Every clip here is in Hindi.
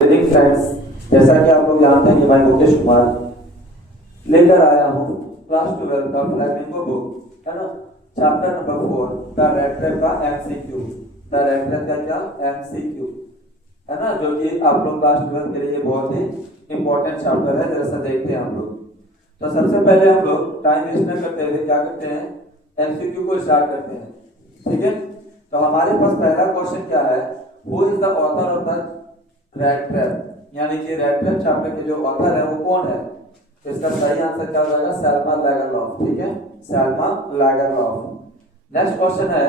फ्रेंड्स, जैसा कि आप लोग जानते हैं कि मैं मुकेश कुमार लेकर आया हूँ क्लास 12 का फ्लैमिंगो बुक, है ना। Chapter number 4 the red trap का एमसीक्यू। द रेड ट्रैप का क्या एमसीक्यू, है ना, जो कि आप लोग क्लास 12 के लिए बहुत ही इंपॉर्टेंट चैप्टर है। जैसा देखते हैं हम लोग, तो सबसे पहले हम लोग टाइम वेस्ट न करते हुए क्या करते हैं, एमसीक्यू को स्टार्ट करते हैं। ठीक है, तो हमारे पास पहला क्वेश्चन क्या है, who is the author of the red trap, यानी कि रेड ट्रैप चैप्टर के जो ऑथर है वो कौन है। तो इसका सही आंसर क्या हो जाएगा, सेल्मा लैगरलॉफ। ठीक है, सेल्मा लैगरलॉफ। नेक्स्ट क्वेश्चन है,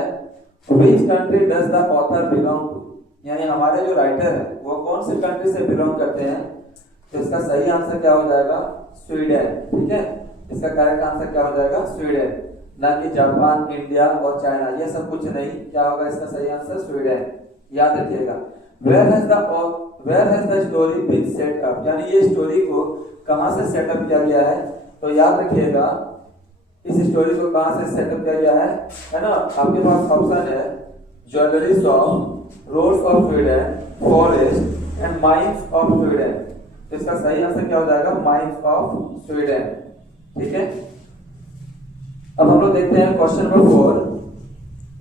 which country does the author belong to, यानी हमारे जो राइटर है वो कौन से कंट्री से बिलोंग करते हैं। तो इसका सही आंसर क्या हो जाएगा, स्वीडन। ठीक है, इसका करेक्ट आंसर क्या हो जाएगा, स्वीडन, ना कि जापान, इंडिया और चाइना, ये सब कुछ नहीं। क्या होगा इसका सही आंसर, स्वीडन। याद रखिएगा। Where has the story been set up, यानी ये स्टोरी को कहां से सेटअप किया गया है। तो याद रखिएगा, इस स्टोरी को कहां से सेटअप किया गया है ना। आपके पास ऑप्शन है jewellery shop, roads of Sweden, forest and mines of Sweden. तो इसका सही आंसर क्या हो जाएगा, माइंस ऑफ स्वीडन। ठीक है, अब हम लोग देखते हैं question number 4,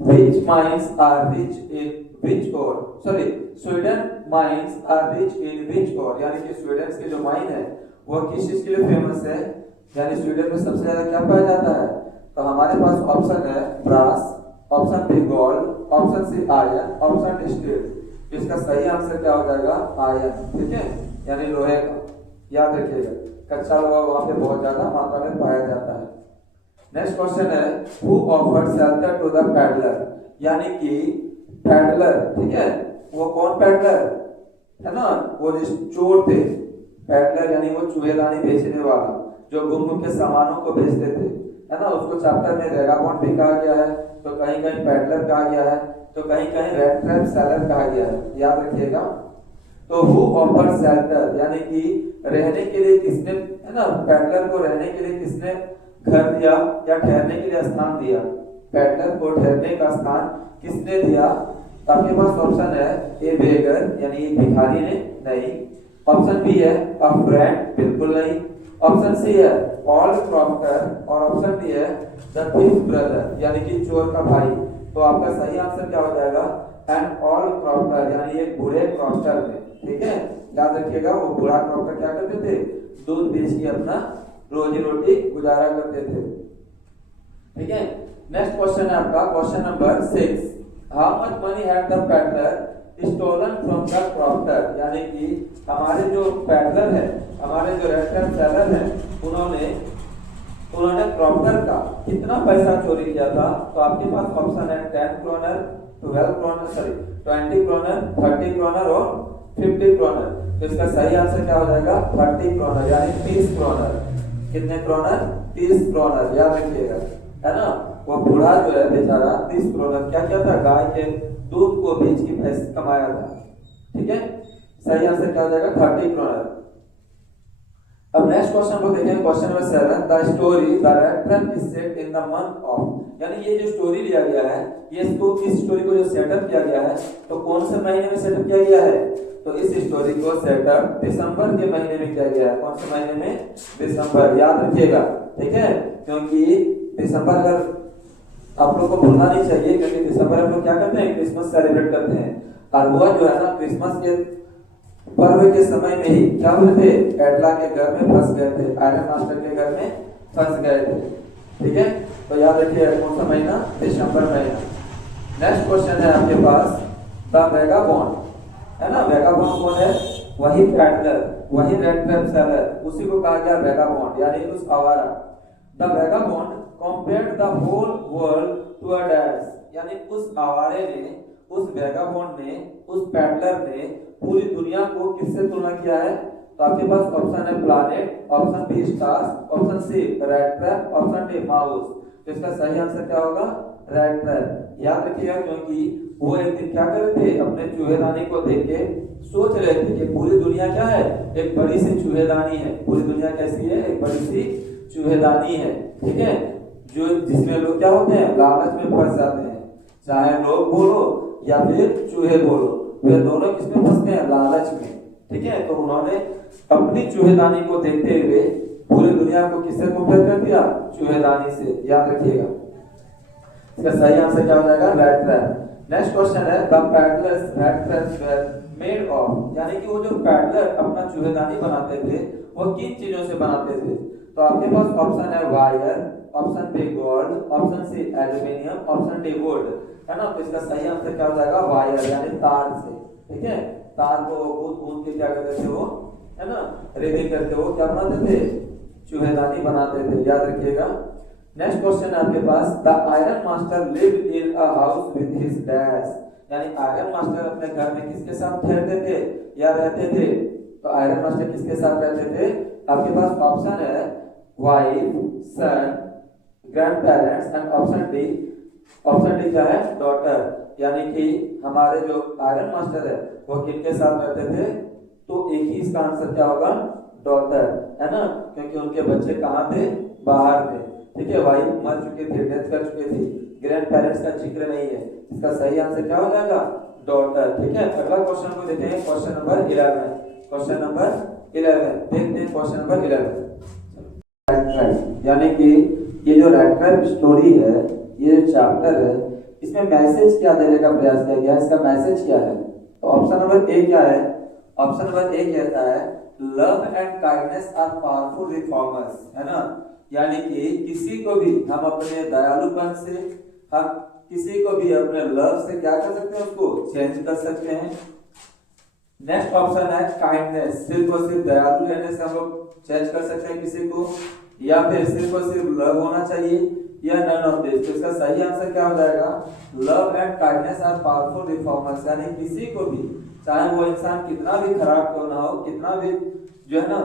which mines are rich in which ore, sorry Sweden mines are rich in which ore, यानी कि स्वीडन के जो माइन है वो किस चीज के लिए फेमस है, यानी स्वीडन में सबसे ज्यादा क्या पाया जाता है। तो हमारे पास ऑप्शन है brass, option B gold, option C iron, option D steel. इसका सही आंसर क्या हो जाएगा, आयरन। ठीक है, यानी लोहे का। याद रखिएगा, कच्चा लोहा वहां पे बहुत ज्यादा मात्रा में पाया जाता है। नेक्स्ट क्वेश्चन है, who offered shelter to the peddler, यानी कि पैडलर, ठीक है, वो कौन पैडलर है ना, वो जो चोर थे। पैडलर यानी वो चूहेदानी बेचने वाला, जो घूम के सामानों को बेचते थे, है ना। उसको चैप्टर में वेगाबॉन्ड भी कहा गया है, तो कहीं कहीं पैडलर कहा गया है, तो कहीं कहीं रेड ट्रैप सेलर कहा गया है। याद रखिएगा। तो हु ऑफर्ड शेल्टर, यानी कि रहने के लिए किसने, है ना, पैडलर को रहने के लिए किसने घर दिया या ठहरने के लिए स्थान दिया। पैडलर को ठहरने का स्थान किसने दिया। आपके पास ऑप्शन है ए बेगर, यानी भिखारी ने, नहीं। ऑप्शन बी है अ फ्रेंड, बिल्कुल नहीं। ऑप्शन सी है ऑल क्रॉफ्टर, और ऑप्शन डी है द थीफ ब्रदर, यानी कि चोर का भाई। तो आपका सही आंसर क्या हो जाएगा, एंड ऑल क्रॉफ्टर, यानी एक बूढ़े क्रॉफ्टर में। ठीक है, याद रखिएगा, वो बूढ़ा क्रॉफ्टर क्या करते थे, दूध बेच के अपना रोजी रोटी गुजारा करते थे। ठीक है, नेक्स्ट क्वेश्चन है आपका question number 6, how much money had the peddler stolen from the crofter, यानी कि हमारे जो पैडलर है, हमारे जो रेड ट्रैप सेलर है, उन्होंने क्रॉफ्टर का कितना पैसा चोरी किया था। तो आपके पास ऑप्शन है 10 kronor, 12 kronor, sorry 20 kronor, 30 kronor और 50 क्रोनर। तो इसका सही आंसर क्या हो जाएगा, 30 क्रोनर, यानी 30 क्रोनर। कितने क्रोनर, 30 क्रोनर। याद रखिएगा, है ना। वो बूढ़ा जो है बेचारा 30 क्रोनर क्या किया था, गाय के दूध को बेच के पैसे कमाया था। ठीक है, सही आंसर क्या हो जाएगा, 30 क्रोनर। अब नेक्स्ट क्वेश्चन को देखें, question number 7, the story the red trap is set in the month of, यानी ये जो स्टोरी लिया गया है, ये इस स्टोरी को जो सेटअप किया गया है, तो कौन से महीने में सेटअप किया गया है। तो इस स्टोरी को सेटअप दिसंबर के महीने में किया गया है। कौन से महीने में, दिसंबर। याद रखिएगा, ठीक है, क्योंकि दिसंबर अगर आप लोग को भूलना नहीं चाहिए, क्योंकि दिसंबर हम लोग क्या करते हैं, क्रिसमस सेलिब्रेट करते हैं। और वह जो है ना, क्रिसमस के पर्व के समय में ही क्या हुए थे, एडला के घर में फंस गए थे, आयरन मास्टर के घर में फंस गए थे। ठीक है, तो याद रखिए कौन सा महीना, दिसंबर महीना। नेक्स्ट क्वेश्चन है आपके पास, द वेगाबॉन्ड, है ना। वेगाबॉन्ड कौन है, वही पैडलर, वही रेड ट्रैप सेलर, उसी को कहा गया वेगाबॉन्ड, यानी उस आवारा। The vagabond compared the whole world to a dash, यानी उस आवारे ने, उस वेगाबॉन्ड ने, उस पैडलर ने पूरी दुनिया को किससे तुलना किया है। तो आपके पास ऑप्शन है planet, option B stars, option C rat trap, option D mouse. तो इसका सही आंसर क्या होगा, रेड ट्रैप। याद रखिएगा, क्योंकि वो एक दिन क्या कर रहे थे, अपने चूहेदानी को देख के सोच रहे थे कि पूरी दुनिया क्या है, एक बड़ी सी चूहेदानी है। पूरी दुनिया कैसी है, एक बड़ी सी चूहेदानी है। ठीक है, जो जिसमें लोग क्या होते हैं, लालच में फंस जाते हैं। चाहे लोग बोलो या फिर चूहे बोलो, वे दोनों किसमें फंसते हैं, लालच में। ठीक है, तो उन्होंने अपनी चूहेदानी को देखते हुए पूरी दुनिया को किससे कंपेयर कर दिया? चूहेदानी से। याद रखिएगा, इसका सही आंसर क्या हो जाएगा? Rat trap. नेक्स्ट क्वेश्चन है the peddlers rat traps were made of, यानी कि वो जो पैडलर अपना चूहेदानी बनाते थे वो किन चीजों से बनाते थे? तो आपके पास ऑप्शन है wire, option B gold, option C aluminium, option D wood, है ना। तो इसका सही आंसर क्या हो जाएगा? वायर, यानी तार से। ठीक है, तार को गूंद के क्या करते थे वो, है ना, रेडिंग करके वो क्या बनाते थे? चूहेदानी बनाते थे। याद रखिएगा। नेक्स्ट क्वेश्चन है आपके पास the iron master lived in a house with his dash, यानी आयरन मास्टर अपने घर में किसके साथ ठहरते थे या रहते थे? तो आयरन मास्टर किसके साथ रहते थे? आपके पास ऑप्शन है wife, son, grandparents and option D क्या है? डॉटर, यानी कि हमारे जो आयरन मास्टर है वो किनके साथ रहते थे? तो एक ही इसका आंसर क्या होगा? डॉटर, है ना, क्योंकि उनके बच्चे कहाँ थे? बाहर थे। ठीक है, वाइफ मर चुकी थी, डेथ कर चुकी थी, ग्रैंड पेरेंट्स का जिक्र नहीं है। इसका सही आंसर क्या हो जाएगा? डॉटर। ठीक है, अगला क्वेश्चन को देते हैं, क्वेश्चन नंबर 11। क्वेश्चन नंबर 11 देखते हैं। क्वेश्चन नंबर 11 यानी कि ये जो रैट ट्रैप स्टोरी है, ये जो चैप्टर है, इसमें मैसेज क्या देने का प्रयास किया गया? इसका मैसेज क्या है? तो ऑप्शन नंबर ए क्या है? ऑप्शन नंबर ए कहता है love and kindness are powerful reformers, है ना, यानी कि किसी को भी हम अपने दयालुपन से, हम किसी को भी अपने लव से क्या कर सकते हैं? उसको चेंज कर सकते हैं। नेक्स्ट ऑप्शन है काइंडनेस, सिर्फ और सिर्फ दयालु रहने से हम लोग चेंज कर सकते हैं किसी को, या फिर सिर्फ और सिर्फ लव होना चाहिए, या नन ऑफ दिस। तो इसका सही आंसर क्या हो जाएगा? Love and kindness are powerful reformers, यानी किसी को भी, चाहे वो इंसान कितना भी खराब क्यों ना हो, कितना भी जो है ना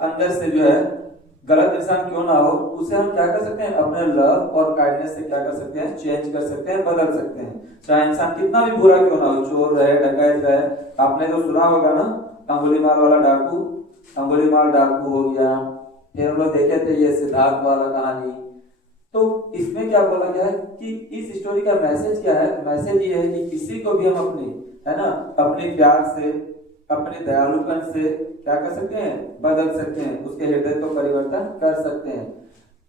अंदर से जो है गलत इंसान क्यों ना हो, उसे हम क्या कर सकते हैं? अपने लव और काइंडनेस से क्या कर सकते हैं? चेंज कर सकते हैं, बदल सकते हैं। चाहे इंसान कितना भी बुरा क्यों ना हो, चोर रहे, डकैत रहे। आपने तो सुना होगा ना अंगुलीमाल वाला डाकू, अंगुलीमाल डाकू हो गया, फिर हम लोग देखे थे ये सिद्धार्थ वाला कहानी। तो इसमें क्या बोला गया है कि इस स्टोरी का मैसेज क्या है? मैसेज ये है कि किसी को भी हम अपनी, है ना, अपने प्यार से, अपने दयालुपन से क्या कर सकते हैं? बदल सकते हैं, उसके हृदय को परिवर्तन कर सकते हैं।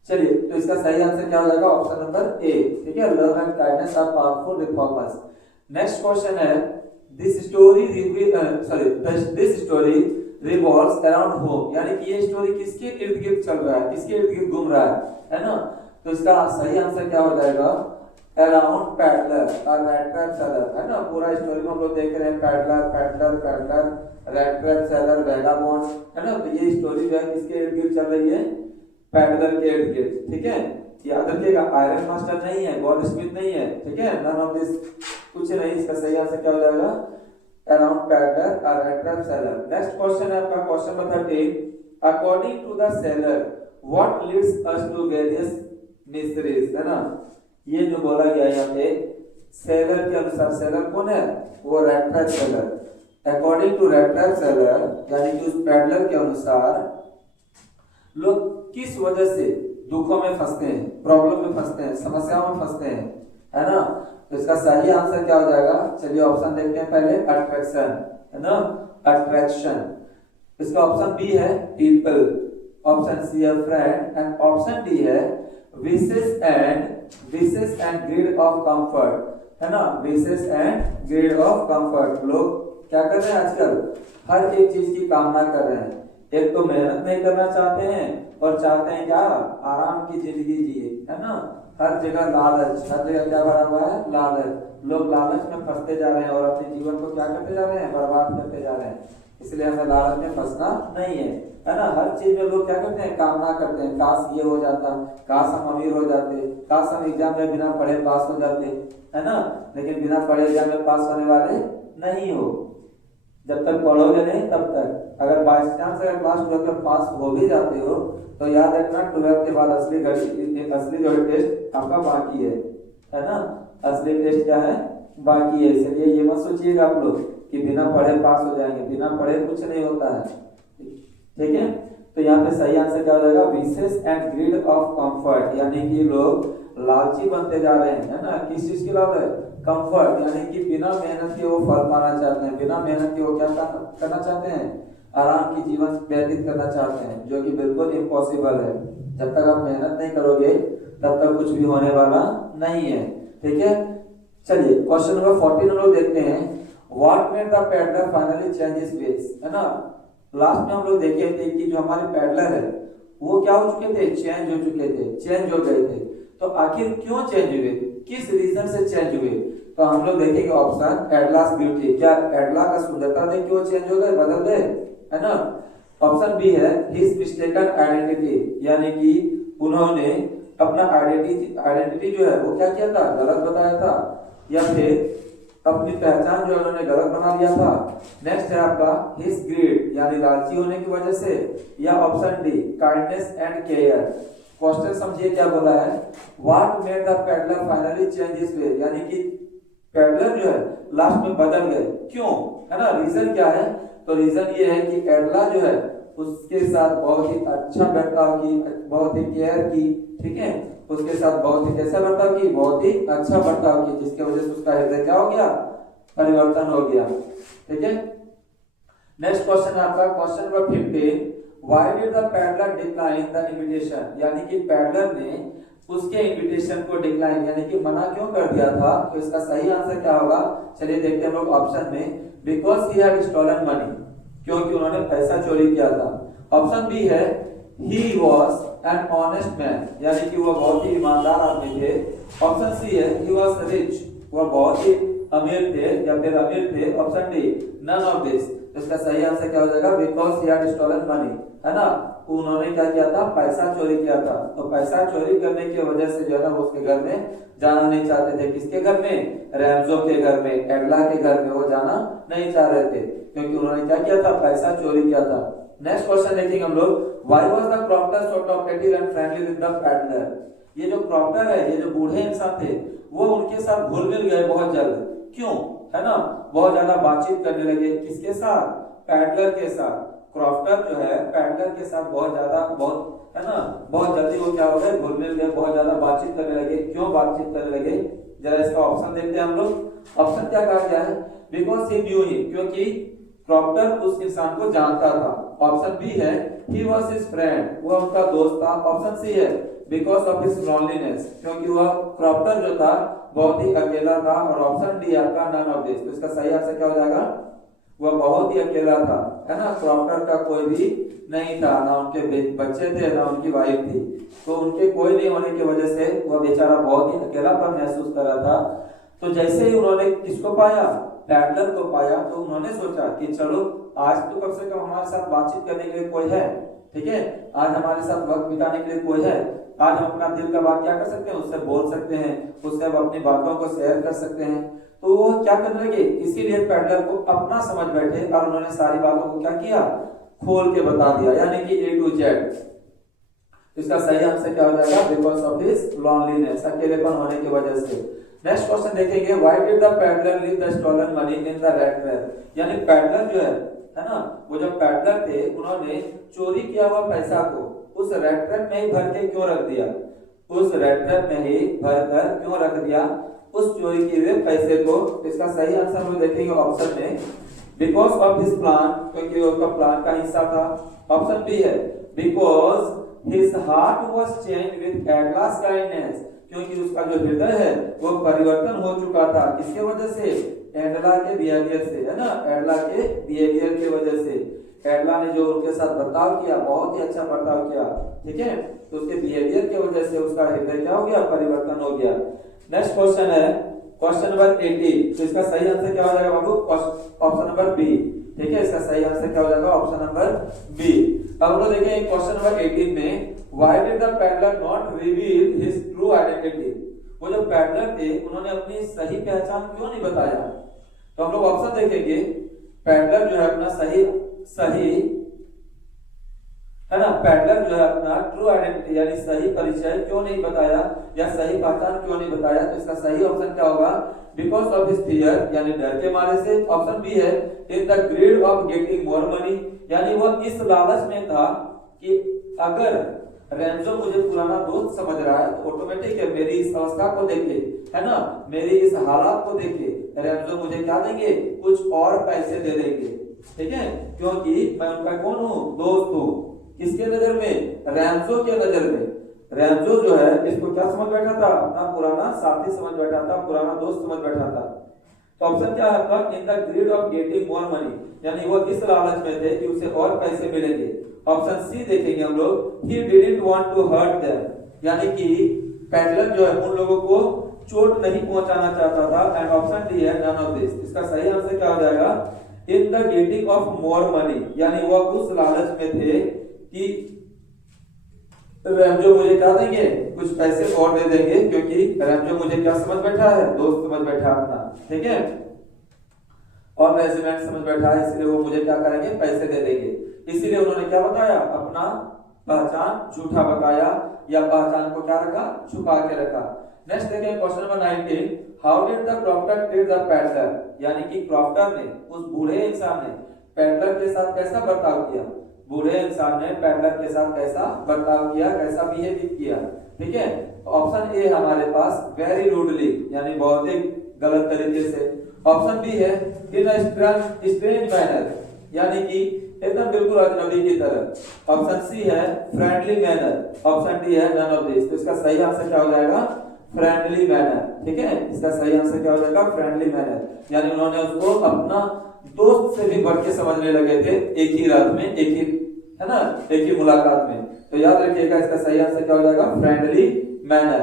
चलिए, तो इसका सही आंसर क्या हो जाएगा? Option number A. ठीक है, love and kindness are powerful reformers. Next question है this story revolves around home, यानी कि ये स्टोरी किसके इर्द गिर्द चल रहा है, किसके इर्द गिर्द घूम रहा है ना। तो इसका सही आंसर क्या हो जाएगा? अराउंड पैडलर और रैट ट्रैप सेलर, है ना। पूरा स्टोरी में हम लोग देख रहे हैं peddler peddler peddler, rat trap seller, vagabond, है ना। तो ये स्टोरी जो है किसके इर्द गिर्द चल रही है? पैडलर के इर्द गिर्द। ठीक है, याद रखिएगा आयरन मास्टर नहीं है, गॉड स्मिथ नहीं है। ठीक है, नन ऑफ दिस, कुछ नहीं। इसका सही आंसर क्या हो जाएगा? अराउंड पैडलर और rat trap seller. Next question है आपका question number 13। According to the seller what leads us to various mysteries, है ना। ये जो बोला गया यहाँ पे सेलर के अनुसार, सेलर कौन है? वो rat trap seller. According to rat trap seller, यानी कि उस पैडलर के अनुसार लोग किस वजह से दुखों में फंसते हैं, प्रॉब्लम में फंसते हैं, समस्याओं में फंसते हैं, है ना। तो इसका सही आंसर क्या हो जाएगा? चलिए ऑप्शन देखते हैं पहले। अट्रैक्शन, है ना, अट्रैक्शन। इसका ऑप्शन बी है पीपल, ऑप्शन सी है फ्रेंड, एंड ऑप्शन डी है wishes and greed of comfort, है ना। Wishes and greed of comfort. लोग क्या कर रहे हैं आजकल? हर एक चीज की कामना कर रहे हैं। एक तो मेहनत नहीं करना चाहते हैं और चाहते हैं क्या? आराम की जिंदगी जिए, है ना। हर जगह लालच, हर जगह क्या भरा हुआ है? लालच। लोग लालच में फंसते जा रहे हैं और अपने जीवन को क्या करते जा रहे हैं? बर्बाद करते जा रहे हैं। इसलिए हमें लालच में फंसना नहीं है ना। हर चीज में लोग क्या करते हैं? कामना करते हैं, काश ये हो जाता, काश हम अमीर हो जाते, काश हम एग्जाम में बिना पढ़े पास हो जाते, है ना। लेकिन बिना पढ़े एग्जाम में पास होने वाले नहीं हो। जब तक पढ़ोगे नहीं तब तक। अगर बाई चांस अगर क्लास 12 में पास हो भी जाते हो तो याद रखना 12 के बाद असली जो टेस्ट आपका बाकी है ना। असली टेस्ट क्या है? बाकी है। इसलिए ये मत सोचिएगा आप लोग कि बिना पढ़े पास हो जाएंगे, बिना पढ़े कुछ नहीं होता है। ठीक है, तो यहाँ पे सही आंसर क्या हो जाएगा? Wishes and greed of comfort, यानी कि लोग लालची बनते जा रहे हैं, है ना। किस चीज की लालच? कंफर्ट, यानी कि बिना मेहनत के वो फल पाना चाहते हैं, बिना मेहनत के वो क्या करना चाहते हैं, आराम की जीवन व्यतीत करना चाहते हैं, जो कि बिल्कुल इम्पॉसिबल है। जब तक आप मेहनत नहीं करोगे तब तक कुछ भी होने वाला नहीं है। ठीक है, चलिए क्वेश्चन नंबर 14 हम लोग देखते हैं। What made the peddler finally change his veg, है ना। लास्ट में हम लोग देखे थे कि जो हमारे पैडलर है वो क्या हो चुके थे, चेंज हो चुके थे, चेंज हो गए थे। तो आखिर क्यों चेंज हुए, किस रीजन से चेंज हुए, तो हम लोग देखेंगे ऑप्शन एडलास ब्यूटी, क्या एडला का सुंदरता देख के वो चेंज हो गए, बदल गए, है ना। ऑप्शन बी है हिज मिस्टेकन आइडेंटिटी, यानी कि उन्होंने अपना आइडेंटिटी जो है वो क्या किया था, गलत बताया था, या फिर अपनी पहचान जो है उन्होंने गलत बना लिया था। नेक्स्ट है आपका हिज ग्रीड, यानी लालची होने की वजह से, या option D kindness and care. Question समझिए क्या बोला है, what made the peddler finally change his way, यानी कि पैडलर जो है लास्ट में बदल गए, क्यों, है ना। रीजन क्या है, तो रीजन ये है कि एडला जो है उसके साथ बहुत ही अच्छा बर्ताव की, बहुत ही केयर की, ठीक है, उसके साथ बहुत ही कैसा बर्ताव की, बहुत ही अच्छा बर्ताव की, जिसके वजह से उसका हृदय क्या हो गया, परिवर्तन हो गया। ठीक है, नेक्स्ट क्वेश्चन है आपका question number 15। Why did the peddler decline the invitation, यानी कि पैडलर ने उसके इनविटेशन को डिक्लाइन यानी कि मना क्यों कर दिया था। तो इसका सही आंसर क्या होगा, चलिए देखते हैं हम लोग ऑप्शन में। Because he had stolen money, क्योंकि उन्होंने पैसा चोरी किया था। ऑप्शन बी है he was an honest man, यानी कि वो बहुत ही ईमानदार आदमी थे। ऑप्शन सी है ही वॉज रिच, वो बहुत ही अमीर थे या फिर अमीर थे। Option D none of this, इसका सही आंसर क्या हो जाएगा, because he had stolen money, है ना। उन्होंने क्या किया था, पैसा चोरी किया था। तो पैसा चोरी करने की वजह से जो है ना उसके घर में जाना नहीं चाहते थे। किसके घर में, रैमजो के घर में, एडला के घर में वो जाना नहीं चाह रहे थे, क्योंकि उन्होंने क्या किया था, पैसा चोरी किया था। नेक्स्ट क्वेश्चन देखेंगे हम लोग। Why was the क्रॉप्टर so talkative and friendly with the peddler, ये जो क्रॉप्टर है, ये जो बूढ़े इंसान थे, वो उनके साथ घुल मिल गए बहुत जल्द, क्यों, है ना, बहुत ज्यादा बातचीत करने लगे। किसके साथ, पैडलर के साथ। क्रॉफ्टर जो है पैडलर के साथ बहुत ज्यादा, बहुत, है ना, बहुत जल्दी वो क्या हो गए, घुल मिल गए, बहुत ज्यादा बातचीत करने लगे। क्यों बातचीत करने लगे, जरा इसका ऑप्शन देखते हैं हम लोग। ऑप्शन क्या कहा गया है, बिकॉज ही न्यू हिम, क्योंकि क्रॉफ्टर उस इंसान को जानता था। ऑप्शन बी है ही वाज हिज फ्रेंड, वो उनका दोस्त था। ऑप्शन सी है बिकॉज ऑफ हिज लोनलीनेस, क्योंकि वह क्रॉफ्टर जो था बहुत ही अकेला था। और ऑप्शन डी आपका नन ऑफ दिस, तो इसका सही आंसर क्या हो जाएगा, वह बहुत ही अकेला था, है ना। क्रॉफ्टर का कोई भी नहीं था, ना उनके बच्चे थे, ना उनकी वाइफ थी। तो उनके कोई नहीं होने की वजह से वह बेचारा बहुत ही अकेलापन महसूस कर रहा था। तो जैसे ही उन्होंने किसको पाया, पैडलर को पाया, तो उन्होंने सोचा कि चलो आज तो कम से कम हमारे साथ बातचीत करने के लिए कोई है, ठीक है, आज हमारे साथ वक्त बिताने के लिए कोई है, आज हम अपना दिल का बात क्या कर सकते हैं, उससे बोल सकते हैं, उससे अपनी बातों को शेयर कर सकते हैं। तो वो क्या करने लगे, इसीलिए पैडलर को अपना समझ बैठे और उन्होंने सारी बातों को क्या किया, खोल के बता दिया, यानी कि A to Z। इसका सही आंसर क्या हो जाएगा, बिकॉज ऑफ हिज लोनलीनेस, अकेलेपन होने की वजह से। नेक्स्ट क्वेश्चन देखेंगे, why did the peddler leave the stolen money in the rat trap, यानी पैडलर जो है ना, वो जो पैडलर थे उन्होंने चोरी किया हुआ पैसा को उस रैट ट्रैप में ही भर के क्यों रख दिया, उस रैट ट्रैप में ही भर कर क्यों रख दिया उस चोरी किए हुए पैसे को। इसका सही आंसर हम देखेंगे ऑप्शन में, बिकॉज ऑफ हिज प्लान, क्योंकि वो उसका प्लान का हिस्सा था। ऑप्शन बी है because his heart was changed with Adela's kindness, क्योंकि उसका जो हृदय है वो परिवर्तन हो चुका था। किसके वजह से, एडला के बिहेवियर से, है ना, एडला के बिहेवियर की वजह से। एडला ने जो उनके साथ बर्ताव किया, बहुत ही अच्छा बर्ताव किया, ठीक है, तो उसके बिहेवियर की वजह से उसका हृदय क्या हो गया, परिवर्तन हो गया। नेक्स्ट क्वेश्चन है क्वेश्चन नंबर 18, तो इसका सही आंसर क्या हो जाएगा बाबू, ऑप्शन नंबर बी, ठीक है, इसका सही आंसर क्या हो जाएगा, ऑप्शन नंबर बी। अब हम लोग देखेंगे क्वेश्चन नंबर 18 में, why did the peddler not reveal his true identity, वो जो पैडलर थे उन्होंने अपनी सही पहचान क्यों नहीं बताया। तो हम लोग ऑप्शन देखेंगे, पैडलर जो है अपना सही है ना, पैडलर जो है अपना ट्रू आइडेंटिटी यानी सही परिचय क्यों नहीं बताया या सही पहचान क्यों नहीं बताया। तो इसका सही ऑप्शन क्या होगा, बिकॉज ऑफ हिज फियर, यानी डर के मारे से। ऑप्शन बी है in the greed of getting more money, यानी वो इस लालच में था कि अगर रेंजो मुझे पुराना दोस्त समझ रहा है, तो ऑटोमेटिक है मेरी इस अवस्था को देखे, है ना, मेरी इस हालात को देखे रेंजो मुझे क्या देंगे, कुछ और पैसे दे देंगे, ठीक है, क्योंकि मैं उनका कौन हूँ, दोस्त हूँ। किसके नजर में, रेंजो के नजर में। रेंजो जो है इसको क्या समझ बैठा था, अपना पुराना साथी समझ बैठा था, पुराना दोस्त समझ बैठा था। तो ऑप्शन क्या है आपका, in the greed of getting more money, यानी वो इस लालच में थे कि उसे और पैसे मिलेंगे। ऑप्शन सी देखेंगे हम लोग, he didn't want to hurt them, यानी कि पेडलर जो है उन लोगों को चोट नहीं पहुंचाना चाहता था। एंड ऑप्शन डी है नन ऑफ दिस। इसका सही आंसर क्या हो जाएगा, in the getting of more money, यानी वो उस लालच में थे कि रेंजो मुझे क्या देंगे, कुछ पैसे और दे देंगे, क्योंकि रेंजो मुझे क्या समझ बैठा है, दोस्त समझ बैठा अपना, ठीक है, और रेजिमेंट समझ बैठा है, इसलिए वो मुझे क्या करेंगे, पैसे दे देंगे। इसीलिए उन्होंने क्या बताया, अपना पहचान झूठा बताया या पहचान को क्या रखा, छुपा के रखा। नेक्स्ट देखिए question number 19, how did the crofter treat the peddler, यानी कि क्रॉफ्टर ने, उस बूढ़े इंसान ने पैडलर के साथ कैसा बर्ताव किया, बूढ़े इंसान ने पैडलर के साथ कैसा बर्ताव किया, कैसा बिहेव किया, ठीक है। ऑप्शन ए हमारे पास वेरी रूडली, यानी बहुत ही गलत तरीके से। ऑप्शन बी है इन अ स्ट्रेंज मैनर, यानी कि एकदम बिल्कुल अजनबी की तरह। ऑप्शन सी है फ्रेंडली मैनर। ऑप्शन डी है नन ऑफ दिस। तो इसका सही आंसर क्या हो जाएगा, फ्रेंडली मैनर, ठीक है, इसका सही आंसर क्या हो जाएगा, फ्रेंडली मैनर, यानी उन्होंने उसको अपना दोस्त से भी बढ़ के समझने लगे थे, एक ही रात में, एक ही, है ना, एक ही मुलाकात में। तो याद रखिएगा इसका सही आंसर क्या हो जाएगा, friendly manner.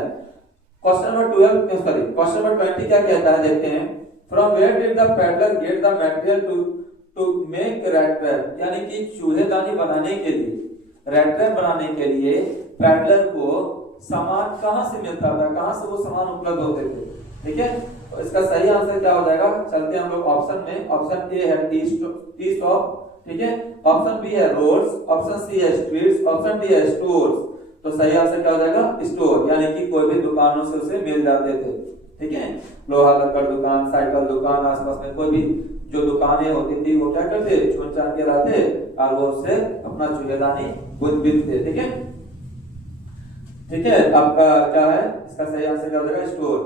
Question number 12, sorry question number 20 क्या कहता है, देखते हैं। From where did the peddler get the material to make rat trap, यानी कि चूहेदानी बनाने के लिए, रैट ट्रैप बनाने के लिए पैडलर को सामान कहां से मिलता था, कहां से वो सामान उपलब्ध होते थे, ठीक है। तो इसका सही आंसर क्या हो जाएगा, चलते हैं हम लोग ऑप्शन में। ऑप्शन ए है टी शॉप, ठीक है, ऑप्शन बी है रोड्स, ऑप्शन सी है स्ट्रीट्स, ऑप्शन डी है स्टोर्स। तो सही आंसर क्या हो जाएगा, स्टोर, यानी कि कोई भी दुकानों से उसे मिल जाते थे, ठीक है, लोहा लक्कड़ दुकान, साइकिल दुकान, आसपास में कोई भी जो दुकानें होती थी वो क्या करते, चुन चान के लाते और वो उससे अपना चूहेदानी बेचते, ठीक है, ठीक है। आपका क्या है, इसका सही आंसर क्या हो जाएगा, स्टोर।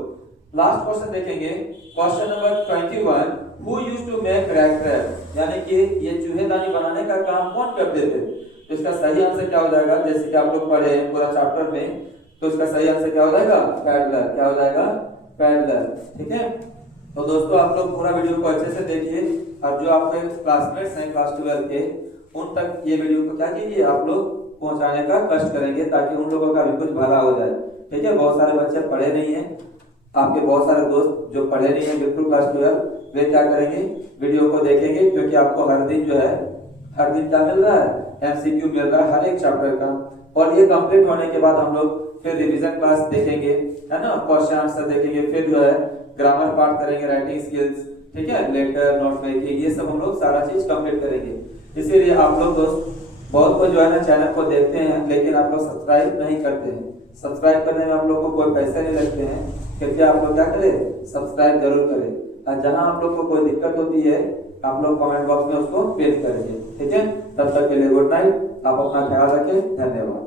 लास्ट क्वेश्चन देखेंगे, question number 21, who used to make rat trap, यानी कि ये चूहेदानी बनाने का काम कौन करते थे। तो इसका सही आंसर क्या हो जाएगा, जैसे कि आप लोग पढ़े हैं पूरा चैप्टर में, तो इसका सही आंसर क्या हो जाएगा, पैडलर, क्या हो जाएगा, पैडलर, ठीक है। तो दोस्तों आप लोग पूरा वीडियो को अच्छे से देखिए, और जो आपके क्लासमेट्स हैं क्लास 12 के, उन तक ये वीडियो को क्या कीजिए, आप लोग पहुंचाने का कष्ट करेंगे, ताकि उन लोगों का भी कुछ भला हो जाए, ठीक है। बहुत सारे बच्चे पढ़े नहीं है, आपके बहुत सारे दोस्त जो पढ़े नहीं है बिल्कुल क्लास 12, वे क्या करेंगे, वीडियो को देखेंगे, क्योंकि आपको हर दिन जो है, हर दिन क्या मिल रहा है, एमसीक्यू मिल रहा है हर एक चैप्टर का। और ये कंप्लीट होने के बाद हम लोग फिर रिवीजन क्लास देखेंगे, है ना, क्वेश्चन आंसर देखेंगे, फिर जो है ग्रामर पार्ट करेंगे, राइटिंग स्किल्स, ठीक है, लेटर, नोट मेकिंग, ये सब हम लोग सारा चीज कंप्लीट करेंगे। इसीलिए आप लोग दोस्त बहुत कोई जो है ना चैनल को देखते हैं, लेकिन आप लोग सब्सक्राइब नहीं करते हैं। सब्सक्राइब करने में आप लोग को कोई पैसे नहीं लगते हैं, कृपया आप लोग क्या करें, सब्सक्राइब जरूर करें। और जहां आप लोग को कोई दिक्कत होती है, आप लोग कमेंट बॉक्स में उसको पेश करेंगे, ठीक है। तब तक के लिए गुड नाइट, आप अपना ख्याल रखें, धन्यवाद।